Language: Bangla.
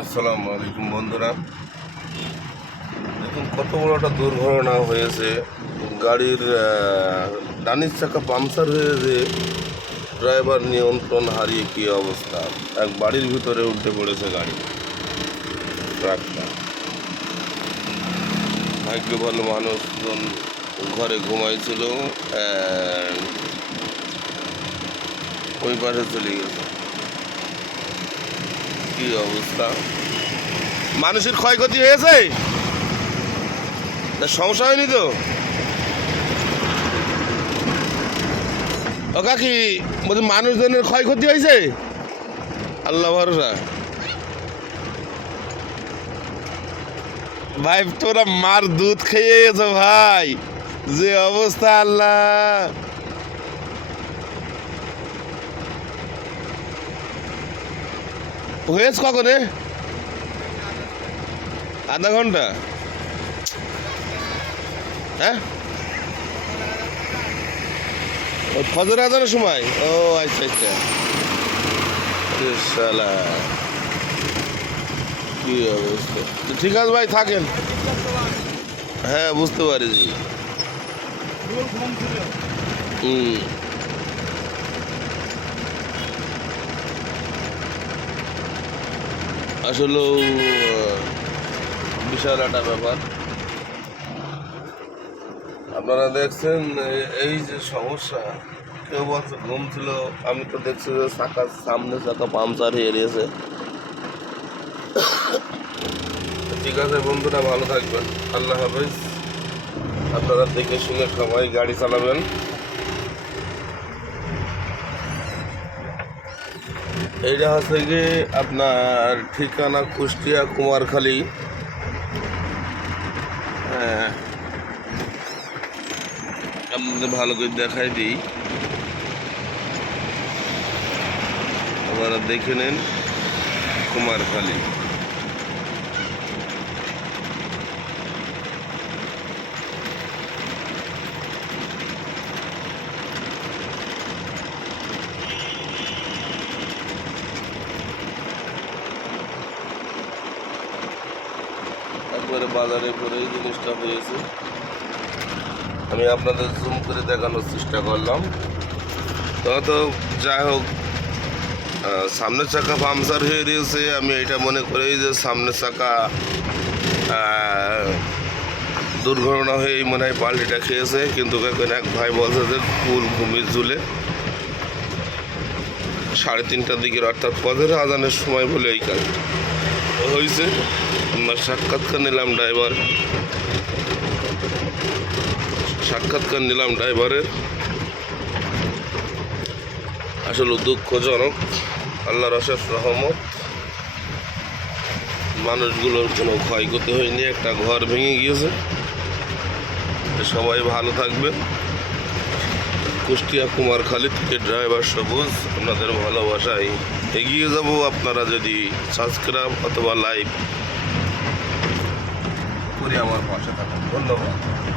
আসসালামু আলাইকুম বন্ধুরা। দেখুন, কত বড় একটা দুর্ঘটনা হয়েছে। গাড়ির ডানির চাকা পাংচার হয়েছে ড্রাইভার নিয়ন্ত্রণ হারিয়ে কী অবস্থা? এক বাড়ির ভিতরে উল্টে পড়েছে গাড়ি। ট্রাকটা। ভাগ্য ভালো মানুষজন ঘরে ঘুমাইছিল ওই পাশে চলে গেছে। কি অবস্থা? মানুষের ক্ষয়ক্ষতি হয়েছে? সমস্যা হয়নি তো? ও কাকি, বলছি মানুষজনের ক্ষয়ক্ষতি হয়েছে? আল্লাহ ভরসা। ভাই, তোরা মার দুধ খেয়ে গেছো ভাই। যে অবস্থা, আল্লাহ। হয়েছে কখনে? আধা ঘণ্টা? হ্যাঁ? ফজর আদানের সময়? ও আচ্ছা আচ্ছা। কি অবস্থা? ঠিক আছে ভাই, থাকেন। হ্যাঁ বুঝতে পারিছি। হুম। আসলেও বিশাল একটা ব্যাপার। আপনারা দেখছেন, এই যে সমস্যা, কেউ বলছে ঘুম ছিল, আমি তো দেখছি যে চাকা সামনে চাকা পাংচার হয়ে গিয়েছে ঠিক আছে বন্ধুরা, ভালো থাকবেন। আল্লাহ হাফেজ। আপনারা দেখে শুনে সবাই গাড়ি চালাবেন। এইটা হচ্ছে কি আপনার ঠিকানা কুষ্টিয়া কুমারখালী। হ্যাঁ। আপনাদের ভালো করে দেখাই দিই। আপনারা দেখে নেন কুমারখালী। একবারে বাজারে পরে এই জিনিসটা হয়েছে আমি আপনাদের জুম করে দেখানোর চেষ্টা করলাম। তো তো যাই হোক সামনের চাকা পাংচার হয়ে রয়েছে আমি এটা মনে করি যে সামনের চাকা দুর্ঘটনা হয়েই মনে হয় পাল্টিটা খেয়েছে। কিন্তু এখন এক ভাই বলছে যে ফুল ঘুমিয়ে ঝুলে সাড়ে তিনটার দিকে অর্থাৎ পদের আজানের সময় বলে এই কাজ হয়েছে। আমরা সাক্ষাৎকার নিলাম ড্রাইভার সাক্ষাৎকার নিলাম ড্রাইভারের আসলে দুঃখজনক, আল্লাহর অশেষ রহমত, মানুষগুলোর কোনো ক্ষয়ক্ষতি হয়নি, একটা ঘর ভেঙে গিয়েছে। সবাই ভালো থাকবেন। কুষ্টিয়া কুমারখালী থেকে ড্রাইভার সবুজ, আপনাদের ভালোবাসায় এগিয়ে যাব। আপনারা যদি সাবস্ক্রাইব অথবা লাইক করে আমার পাশে থাকুন। ধন্যবাদ।